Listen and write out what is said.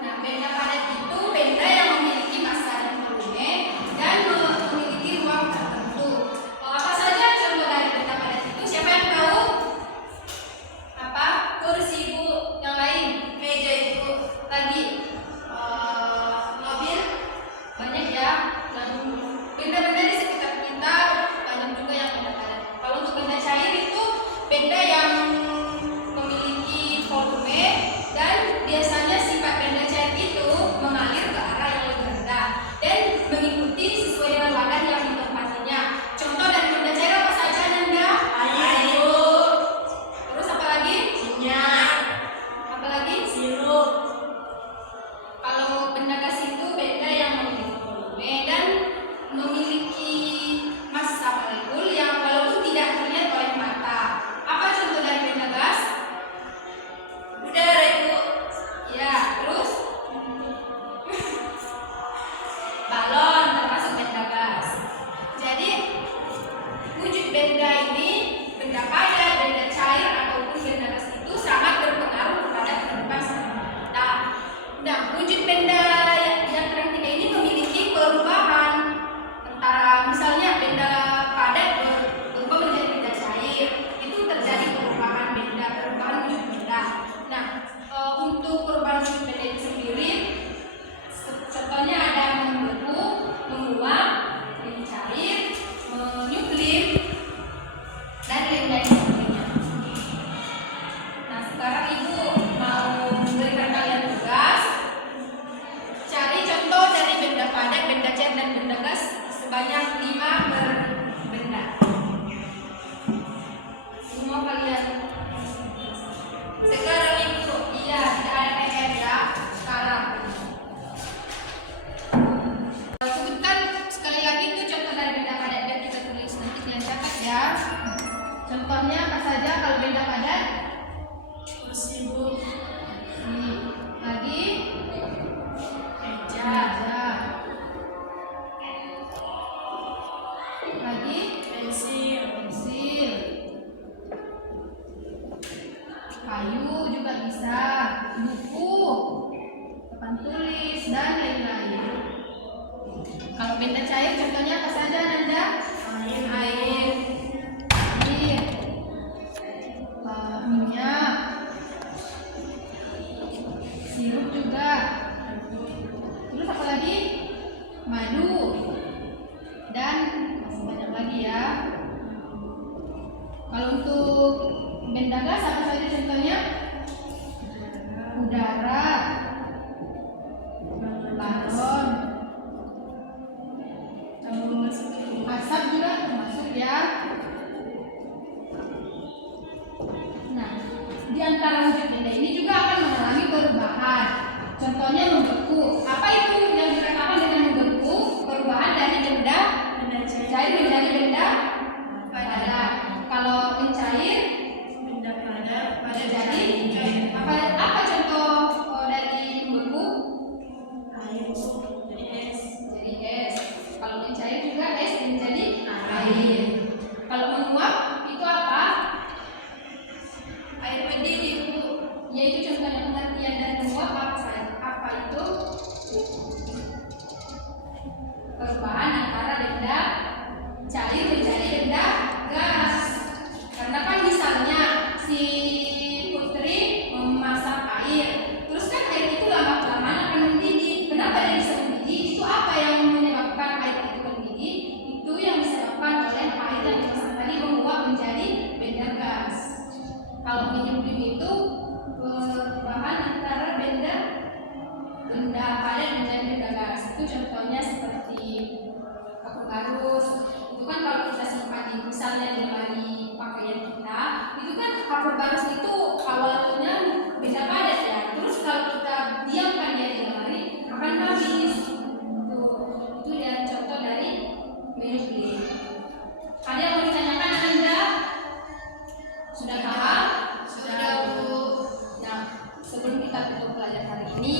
Nah, benda padat itu benda yang memiliki massa dan volume dan memiliki ruang tertentu. Apa saja contoh dari benda padat itu? Siapa yang tahu? Apa? Kursi, Bu. Yang lain? Meja itu. Lagi? Mobil? Banyak ya. Dan benda-benda di sekitar kita banyak juga yang benda padat. Kalau untuk benda cair itu benda yang memiliki volume dan biasanya sifat benda cair itu mengalir ke arah yang lebih rendah dan mengikuti sesuai dengan wadah yang ditempatinya. Contoh dari benda cair apa saja, Nanda? Air. Terus apa lagi? Minyak. Apa lagi? Sirup. Kalau benda gas itu benda yang memiliki volume dan memiliki massa molekul yang walaupun tidak terlihat oleh mata. Apa contoh dari benda gas? Udara, Ibu. Ya, terus balon termasuk benda gas. Jadi wujud benda ini, benda padat, benda cair ataupun benda gas itu sangat berpengaruh kepada kehidupan sehari-hari kita. Nah, wujud benda yang ketiga ini memiliki perubahan antara misalnya benda padat berubah menjadi benda cair. Itu terjadi perubahan wujud benda. Nah, untuk perubahan wujud benda itu sendiri, contohnya ada membeku, menguap, mencair, menyuplin, dan lain-lain sebagainya. Nah, sekarang Ibu mau memberikan kalian tugas cari contoh dari benda padat, benda cair, dan benda gas sebanyak 5 benda. Semua kalian sekarang Ibu, iya, tidak ada PR ya sekarang. Sebutkan sekali lagi itu contoh dari benda padat biar kita tulis nanti kalian catat ya. Contohnya apa saja kalau benda padat? Kursi, Bu. Lagi Meja. lagi Pensil. pensil, kayu juga bisa, buku, papan tulis, dan lain-lain. Kalau benda cair contohnya apa saja, Nanda? Air, minyak, sirup juga. Terus apa lagi? Madu, dan masih banyak lagi ya. Kalau untuk benda gas apa saja contohnya? Udara, balon, asap juga termasuk ya. Nah, di antara wujud benda ini juga akan mengalami perubahan. Contohnya membeku. Apa itu yang dikatakan dengan membeku? Perubahan dari benda cair menjadi benda padat. Kalau mencair Benda padat. pada jadi apa contoh dari membeku? Air, Bu. Jadi es. Jadi es. Kalau mencair juga es menjadi air. Kalau menguap itu apa? Air mendidih, Bu. Yaitu contohnya pengertian dari menguap apa itu? Perubahan antara benda cair menjadi benda gas. Karena kan misalnya si Putri memasak air, terus kan air itu lama-kelamaan akan mendidih. Kenapa dia bisa mendidih? Itu apa yang menyebabkan air itu mendidih? Itu yang disebabkan oleh air yang dimasak tadi menguap menjadi benda gas. Kalau menyuplin itu perubahan antara benda padat menjadi benda gas. Itu contohnya seperti kapur garus. Itu kan kalau kita simpan di misalnya di lemari pakaian kita, itu kan kapur garus itu awalnya benda padat ya. Terus kalau kita diamkan dia di lemari akan habis. Itu ya contoh dari menyuplin. Ada yang mau ditanyakan, Anda? Sudah paham? Sudah, Bu. Nah, sebelum kita tutup pelajaran hari ini,